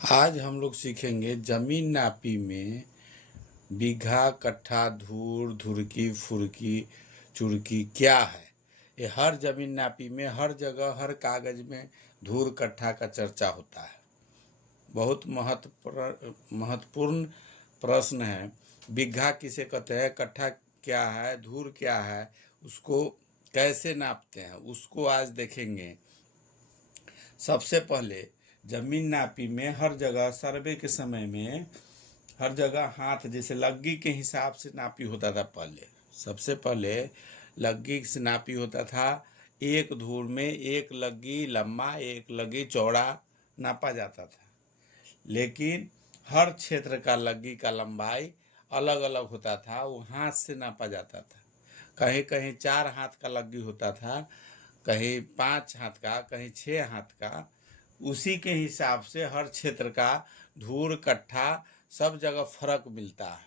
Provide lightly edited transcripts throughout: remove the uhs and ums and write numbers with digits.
आज हम लोग सीखेंगे जमीन नापी में बीघा कट्ठा धूर धुरकी फुरकी चुरकी क्या है। ये हर जमीन नापी में हर जगह हर कागज में धूर कट्ठा का चर्चा होता है। बहुत महत्वपूर्ण प्रश्न है। बीघा किसे कहते हैं, कट्ठा क्या है, धूर क्या है, उसको कैसे नापते हैं, उसको आज देखेंगे। सबसे पहले जमीन नापी में हर जगह सर्वे के समय में हर जगह हाथ जैसे लग्गी के हिसाब से नापी होता था। पहले सबसे पहले लग्गी से नापी होता था। एक धूर में एक लग्गी लंबा एक लग्गी चौड़ा नापा जाता था। लेकिन हर क्षेत्र का लग्गी का लंबाई अलग अलग होता था, वो हाथ से नापा जाता था। कहीं कहीं 4 हाथ का लग्गी होता था, कहीं 5 हाथ का, कहीं 6 हाथ का। उसी के हिसाब से हर क्षेत्र का धूर कट्ठा सब जगह फर्क मिलता है।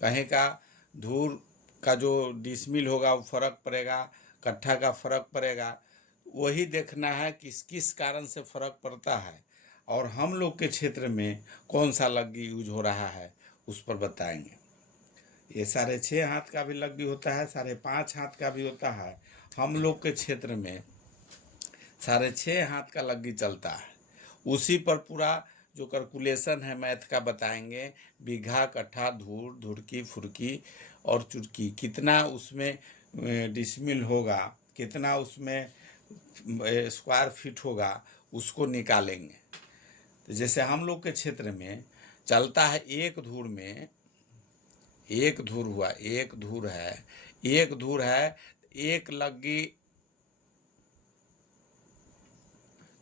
कहीं का धूर का जो डिसमिल होगा वो फर्क पड़ेगा, कट्ठा का फर्क पड़ेगा। वही देखना है किस किस कारण से फर्क पड़ता है और हम लोग के क्षेत्र में कौन सा लग्गी यूज हो रहा है उस पर बताएंगे। ये 6.5 हाथ का भी लग्गी होता है, 5.5 हाथ का भी होता है। हम लोग के क्षेत्र में 6.5 हाथ का लग्गी चलता है। उसी पर पूरा जो कैलकुलेशन है मैथ का बताएंगे। बीघा कट्ठा धूर धुरकी फुरकी और चुरकी कितना उसमें डिसमिल होगा, कितना उसमें स्क्वायर फीट होगा, उसको निकालेंगे। तो जैसे हम लोग के क्षेत्र में चलता है एक धूर में, एक धूर हुआ, एक धूर है, एक धूर है, एक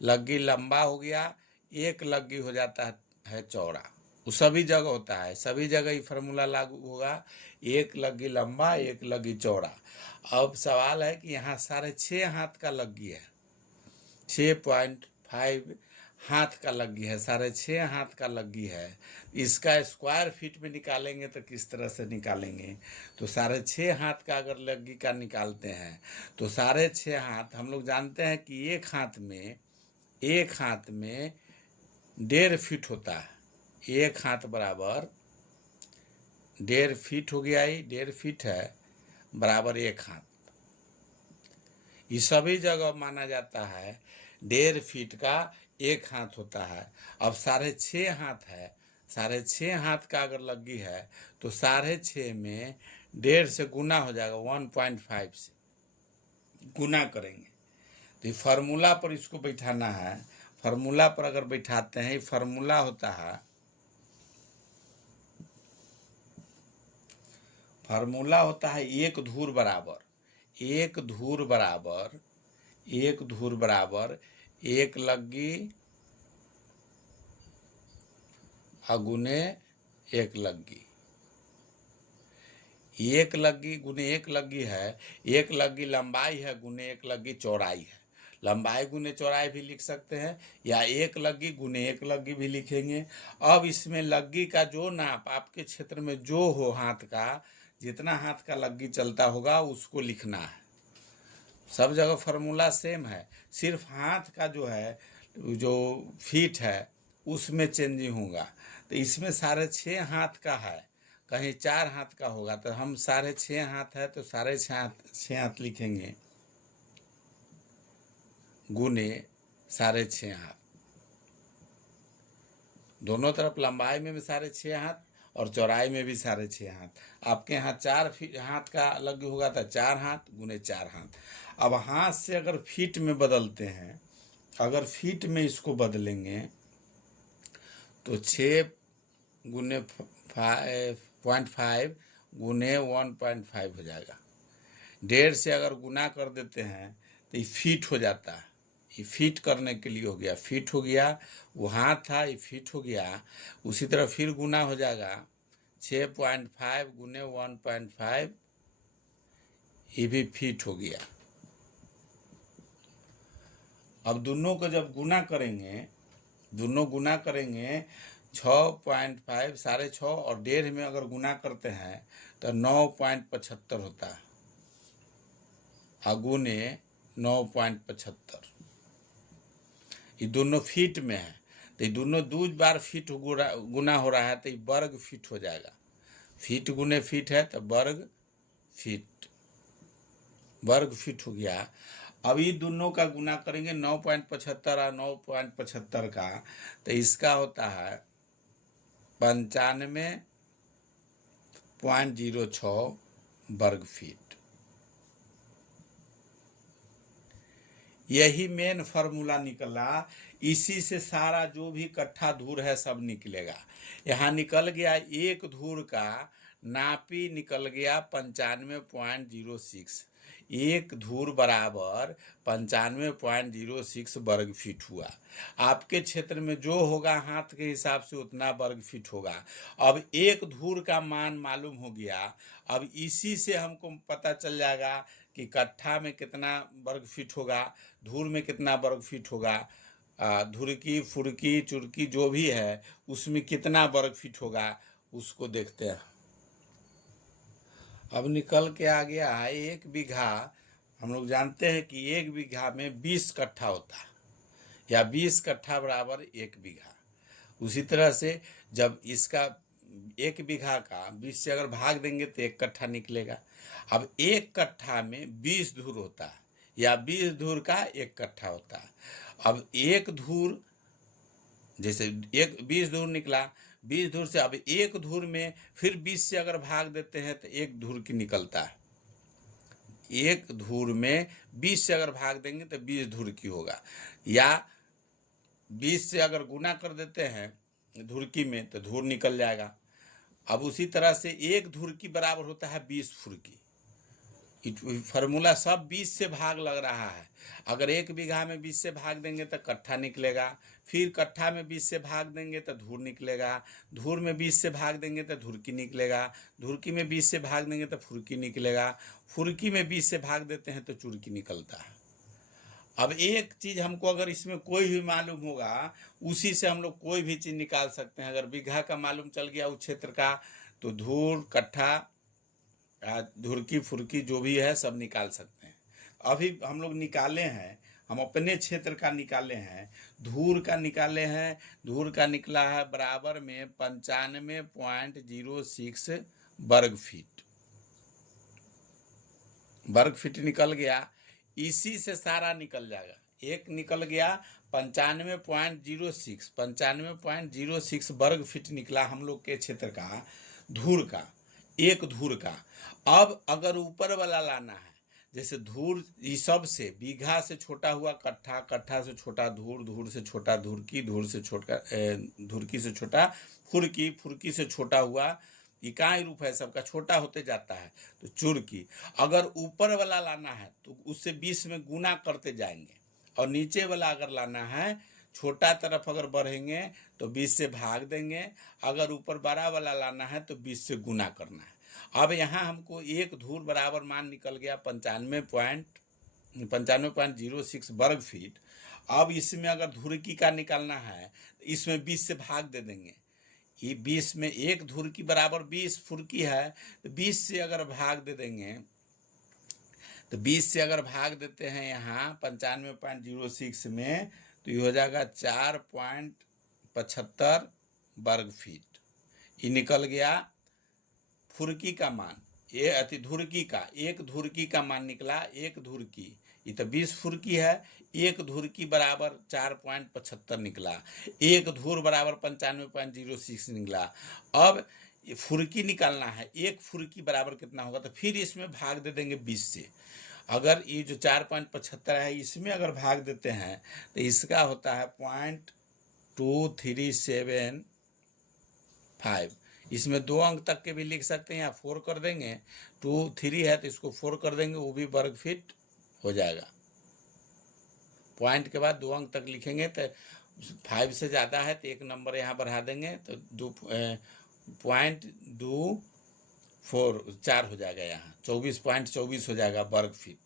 लग्गी लंबा हो गया, एक लग्गी हो जाता है चौड़ा। वो सभी जगह होता है, सभी जगह ही फार्मूला लागू होगा। एक लग्गी लंबा एक लग्गी चौड़ा। अब सवाल है कि यहाँ 6.5 हाथ का लग्गी है, 6.5 हाथ का लग्गी है, 6.5 हाथ का लग्गी है। इसका स्क्वायर फीट में निकालेंगे तो किस तरह से निकालेंगे। तो 6.5 हाथ का अगर लग्गी का निकालते हैं तो 6.5 हाथ हम लोग जानते हैं कि एक हाथ में 1.5 फीट होता है। एक हाथ बराबर 1.5 फीट हो गया, ही 1.5 फीट है बराबर एक हाथ। ये सभी जगह माना जाता है 1.5 फीट का एक हाथ होता है। अब 6.5 हाथ है, 6.5 हाथ का अगर लग्गी है तो 6.5 में 1.5 से गुना हो जाएगा, 1.5 से गुना करेंगे। तो ये फार्मूला पर इसको बैठाना है। फार्मूला पर अगर बैठाते हैं, फार्मूला होता है, फार्मूला होता है एक धूर बराबर एक लग्गी अगुने एक लग्गी। एक लग्गी गुने एक लग्गी है, एक लग्गी लंबाई है गुने एक लग्गी चौड़ाई है। लंबाई गुने चौड़ाई भी लिख सकते हैं या एक लग्गी गुने एक लग्गी भी लिखेंगे। अब इसमें लग्गी का जो नाप आपके क्षेत्र में जो हो, हाथ का जितना हाथ का लग्गी चलता होगा उसको लिखना है। सब जगह फार्मूला सेम है, सिर्फ हाथ का जो है जो फीट है उसमें चेंजिंग होगा। तो इसमें 6.5 हाथ का है, कहीं 4 हाथ का होगा तो हम 6.5 हाथ है तो 6.5 हाथ लिखेंगे गुने 6.5 हाथ। दोनों तरफ लंबाई में भी 6.5 हाथ और चौड़ाई में भी 6.5 हाथ। आपके यहाँ 4 हाथ का अलग होगा तो 4 हाथ गुने 4 हाथ। अब हाथ से अगर फीट में बदलते हैं, अगर फीट में इसको बदलेंगे तो 6 गुने 0.5 गुने 1.5 हो जाएगा। 1.5 से अगर गुना कर देते हैं तो ये फीट हो जाता है। ये फीट करने के लिए हो गया, फीट हो गया, वो हाथ था ये फीट हो गया। उसी तरह फिर गुना हो जाएगा, 6.5 गुने 1.5 ये भी फीट हो गया। अब दोनों को जब गुना करेंगे, दोनों गुना करेंगे 6.5 6.5 और 1.5 में अगर गुना करते हैं तो 9.75 होता है, अगुने 9.75। ये दोनों फीट में है तो ये दोनों 2 बार फीट गुना हो रहा है तो ये वर्ग फीट हो जाएगा। फीट गुने फीट है तो वर्ग फीट हो गया। अब ये दोनों का गुना करेंगे 9.75 और 9.75 का, तो इसका होता है 95.06 वर्ग फीट। यही मेन फार्मूला निकला, इसी से सारा जो भी कट्ठा धूर है सब निकलेगा। यहाँ निकल गया एक धूर का नापी निकल गया 95.06, एक धूर बराबर 95.06 वर्ग फीट हुआ। आपके क्षेत्र में जो होगा हाथ के हिसाब से उतना वर्ग फीट होगा। अब एक धूर का मान मालूम हो गया, अब इसी से हमको पता चल जाएगा कि कट्ठा में कितना वर्ग फीट होगा, धूर में कितना वर्ग फीट होगा, धुरकी फुरकी चुरकी जो भी है उसमें कितना वर्ग फीट होगा, उसको देखते हैं। अब निकल के आ गया है 1 बीघा। हम लोग जानते हैं कि 1 बीघा में 20 कट्ठा होता है, या 20 कट्ठा बराबर 1 बीघा। उसी तरह से जब इसका 1 बीघा का 20 से अगर भाग देंगे तो 1 कट्ठा निकलेगा। अब 1 कट्ठा में 20 धूर होता है, या 20 धूर का 1 कट्ठा होता है। अब 1 धूर, जैसे 20 धूर निकला, 20 धूर से अब 1 धूर में फिर 20 से अगर भाग देते हैं तो 1 धूर की निकलता है। 1 धूर में 20 से अगर भाग देंगे तो 20 धूर की होगा, या 20 से अगर गुना कर देते हैं धुरकी में तो धूर निकल जाएगा। अब उसी तरह से 1 धुरकी बराबर होता है 20 फुरकी। फार्मूला सब 20 से भाग लग रहा है। अगर 1 बीघा में 20 से भाग देंगे तो कट्ठा निकलेगा, फिर कट्ठा में 20 से भाग देंगे तो धूर निकलेगा, धूर में 20 से भाग देंगे तो धुरकी निकलेगा, धुरकी में 20 से भाग देंगे तो फुरकी निकलेगा, फुरकी में 20 से भाग देते हैं तो चुरकी निकलता है। अब एक चीज हमको अगर इसमें कोई भी मालूम होगा, उसी से हम लोग कोई भी चीज निकाल सकते हैं। अगर बीघा का मालूम चल गया उस क्षेत्र का, तो धूर कट्ठा धुरकी फुरकी जो भी है सब निकाल सकते हैं। अभी हम लोग निकाले हैं, हम अपने क्षेत्र का निकाले हैं, धूर का निकाले हैं। धूर का निकला है बराबर में 95.06 वर्ग फीट। वर्ग फीट निकल गया, इसी से सारा निकल जाएगा। एक निकल गया 95.06 वर्ग फीट निकला हम लोग के क्षेत्र का धूर का, एक धूर का। अब अगर ऊपर वाला लाना है, जैसे धूर इस सब से बीघा से छोटा हुआ कट्ठा, कट्ठा से छोटा धूर, धूर से छोटा धुरकी, धूर से छोटा धुरकी से छोटा फुरकी, फुरकी से छोटा हुआ इकाई रूप है, सबका छोटा होते जाता है तो चुरकी। अगर ऊपर वाला लाना है तो उससे 20 में गुना करते जाएंगे, और नीचे वाला अगर लाना है छोटा तरफ अगर बढ़ेंगे तो 20 से भाग देंगे, अगर ऊपर बड़ा वाला लाना है तो 20 से गुना करना है। अब यहाँ हमको एक धूर बराबर मान निकल गया 95.06 वर्ग फीट। अब इसमें अगर धुरकी का निकालना है तो इसमें 20 से भाग दे देंगे। ये 20 में एक धुरकी बराबर 20 फुरकी है, तो 20 से अगर भाग दे देंगे, तो 20 से अगर भाग देते हैं यहाँ 95.06 में, तो ये हो जाएगा 4.75 वर्ग फीट। ये निकल गया फुरकी का मान। ये अति धुरकी का, एक धुरकी का मान निकला, एक धुरकी, ये तो 20 फुरकी है, एक धुरकी बराबर 4.75 निकला, एक धूर बराबर 95.06 निकला। अब फुरकी निकालना है, एक फुरकी बराबर कितना होगा, तो फिर इसमें भाग दे देंगे 20 से। अगर ये जो 4.75 है इसमें अगर भाग देते हैं तो इसका होता है 0.2375। इसमें 2 अंक तक के भी लिख सकते हैं, या 4 कर देंगे, 2 3 है तो इसको 4 कर देंगे, वो भी वर्ग फीट हो जाएगा। पॉइंट के बाद 2 अंक तक लिखेंगे तो 5 से ज़्यादा है तो 1 नंबर यहाँ बढ़ा देंगे तो 2.24 हो जाएगा, यहाँ 24.24 हो जाएगा वर्ग फीट।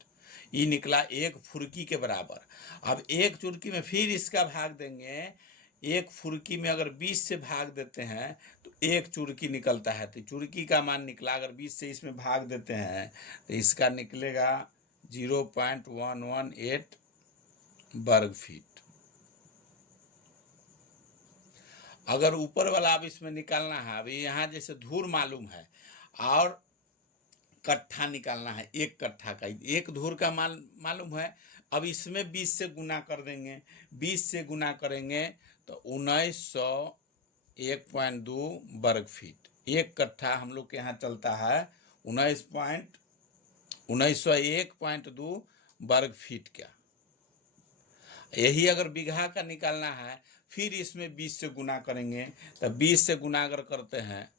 ये निकला एक फुरकी के बराबर। अब एक चुरकी में फिर इसका भाग देंगे, एक फुरकी में अगर 20 से भाग देते हैं तो एक चुरकी निकलता है, तो चुरकी का मान निकला। अगर 20 से इसमें भाग देते हैं तो इसका निकलेगा 0.118 वर्ग फीट। अगर ऊपर वाला अब इसमें निकालना है, अभी यहाँ जैसे धूर मालूम है और कट्ठा निकालना है, एक कट्ठा का एक धूर का मालूम है। अब इसमें 20 से गुना कर देंगे, 20 से गुना करेंगे तो 1901.2 वर्ग फीट। एक कट्ठा हम लोग के यहाँ चलता है 1901.2 वर्ग फीट का। यही अगर बीघा का निकालना है, फिर इसमें 20 से गुना करेंगे, तो 20 से गुना अगर करते हैं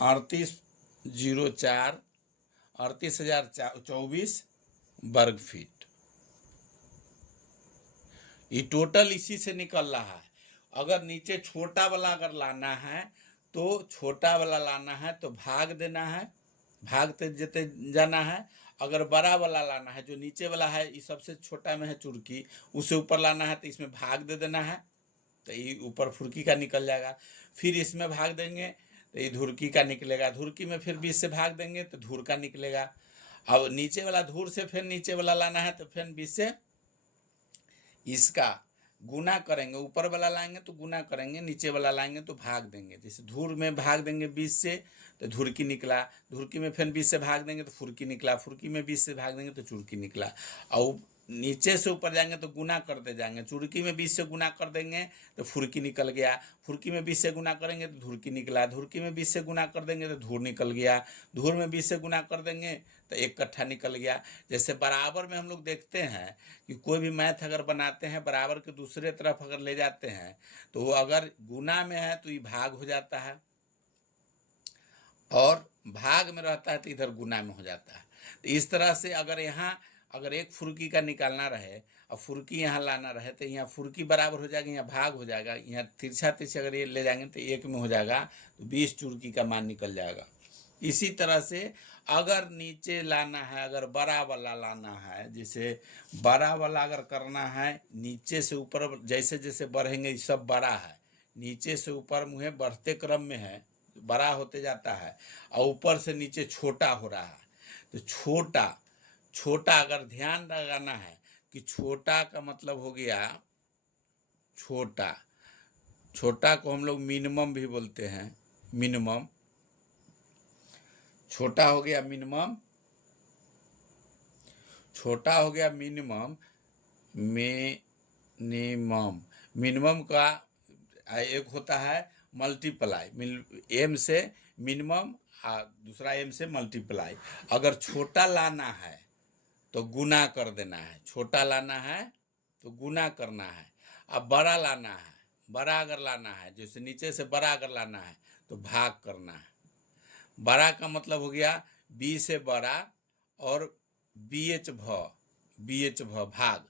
38,024 वर्ग फीट। ये टोटल इसी से निकल रहा है। अगर नीचे छोटा वाला अगर लाना है तो छोटा वाला लाना है तो भाग देना है, भागते जेते जाना है। अगर बड़ा वाला लाना है, जो नीचे वाला है ये सबसे छोटा में है चुरकी, उसे ऊपर लाना है तो इसमें भाग दे देना है, तो ये ऊपर फुरकी का निकल जाएगा। फिर इसमें भाग देंगे तो ये धुरकी का निकलेगा, धुरकी में फिर 20 से भाग देंगे तो धूर का निकलेगा। अब नीचे वाला धूर से फिर नीचे वाला लाना है तो फिर 20 से इसका गुना करेंगे, ऊपर वाला लाएंगे तो गुना करेंगे, नीचे वाला लाएंगे तो भाग देंगे। जैसे धूर में भाग देंगे 20 से तो धुरकी निकला, धुरकी में फिर 20 से भाग देंगे तो फुरकी निकला, फुरकी में 20 से भाग देंगे तो चुरकी निकला। और नीचे से ऊपर जाएंगे तो गुना करते जाएंगे, चुरकी में 20 से गुना कर देंगे तो फुरकी निकल गया, फुरकी में 20 से गुना करेंगे तो धुरकी निकला, धुरकी में 20 से गुना कर देंगे तो धूर निकल गया, धूर में 20 से गुना कर देंगे तो एक कट्ठा निकल गया। जैसे बराबर में हम लोग देखते हैं कि कोई भी मैथ अगर बनाते हैं, बराबर के दूसरे तरफ अगर ले जाते हैं तो वो अगर गुना में है तो ये भाग हो जाता है, और भाग में रहता है तो इधर गुना में हो जाता है। तो इस तरह से अगर यहाँ अगर एक फुर्की का निकालना रहे और फुर्की यहाँ लाना रहे तो यहाँ फुर्की बराबर हो जाएगा, यहाँ भाग हो जाएगा, यहाँ तिरछा तिरछा अगर ये ले जाएंगे तो एक में हो जाएगा, तो 20 चुरकी का मान निकल जाएगा। इसी तरह से अगर नीचे लाना है, अगर बड़ा वाला लाना है, जैसे बड़ा वाला अगर करना है, नीचे से ऊपर जैसे जैसे बढ़ेंगे सब बड़ा है, नीचे से ऊपर मुँह बढ़ते क्रम में है, बड़ा होते जाता है और ऊपर से नीचे छोटा हो रहा है। तो छोटा छोटा अगर ध्यान लगाना है कि छोटा का मतलब हो गया छोटा, छोटा को हम लोग मिनिमम भी बोलते हैं, मिनिमम छोटा हो गया मिनिमम, छोटा हो गया मिनिमम, मिनिमम मिनिमम का एक होता है मल्टीप्लाई, एम से मिनिमम दूसरा एम से मल्टीप्लाई। अगर छोटा लाना है तो गुना कर देना है, छोटा लाना है तो गुना करना है। अब बड़ा लाना है, बड़ा अगर लाना है, जैसे नीचे से बड़ा अगर लाना है तो भाग करना है। बड़ा का मतलब हो गया बी से बड़ा और बी एच भ भाग,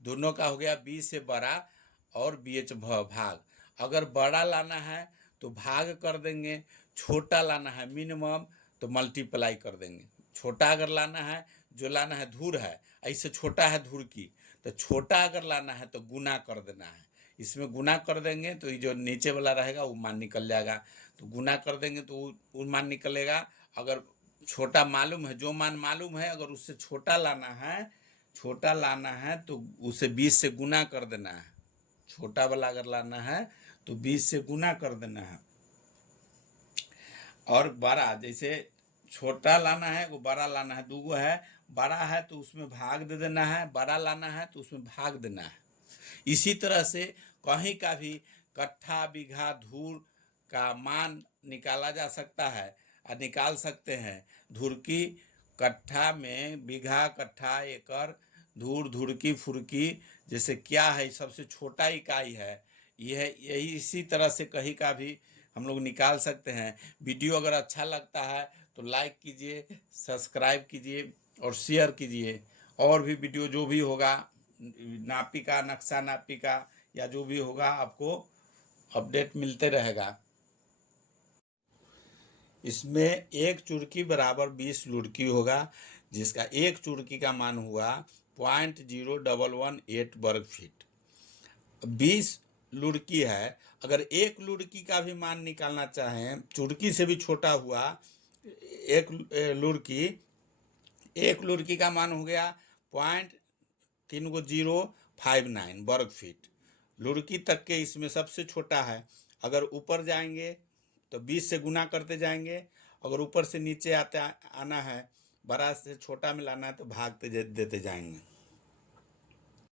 दोनों का हो गया बी से बड़ा और बी एच भ भाग। अगर बड़ा लाना है तो भाग कर देंगे, छोटा लाना है मिनिमम तो मल्टीप्लाई कर देंगे। छोटा अगर लाना है, जो लाना है धूर है, ऐसे छोटा है धूर की, तो छोटा अगर लाना है तो गुना कर देना है, इसमें गुना कर देंगे तो ये जो नीचे वाला रहेगा वो मान निकल जाएगा, तो गुना कर देंगे तो वो मान निकलेगा। अगर छोटा मालूम है, जो मान मालूम है, अगर उससे छोटा लाना है, छोटा लाना है तो उसे 20 से गुना कर देना है। छोटा वाला अगर लाना है तो 20 से गुना कर देना है। और बड़ा, जैसे छोटा लाना है वो बड़ा लाना है, दूगो है, बड़ा है तो उसमें भाग दे देना है, बड़ा लाना है तो उसमें भाग देना है। इसी तरह से कहीं का भी कट्ठा बीघा धूर का मान निकाला जा सकता है और निकाल सकते हैं। धूर की कट्ठा में बीघा कट्ठा एकड़ धूर धुरकी फुरकी जैसे क्या है, सबसे छोटा इकाई है यह, यही इसी तरह से कहीं का भी हम लोग निकाल सकते हैं। वीडियो अगर अच्छा लगता है तो लाइक कीजिए, सब्सक्राइब कीजिए और शेयर कीजिए। और भी वीडियो जो भी होगा, नापी का, नक्शा नापी का या जो भी होगा, आपको अपडेट मिलते रहेगा। इसमें एक चुरकी बराबर 20 लुढ़की होगा, जिसका एक चुरकी का मान हुआ 0.0118 वर्ग फीट। 20 लुढ़की है, अगर एक लुढ़की का भी मान निकालना चाहें, चुरकी से भी छोटा हुआ एक लुढ़की, एक लुढ़की का मान हो गया 0.3059 वर्ग फीट। लुढ़की तक के इसमें सबसे छोटा है। अगर ऊपर जाएंगे तो 20 से गुना करते जाएंगे, अगर ऊपर से नीचे आना है, बड़ा से छोटा में लाना है तो भागते देते जाएंगे।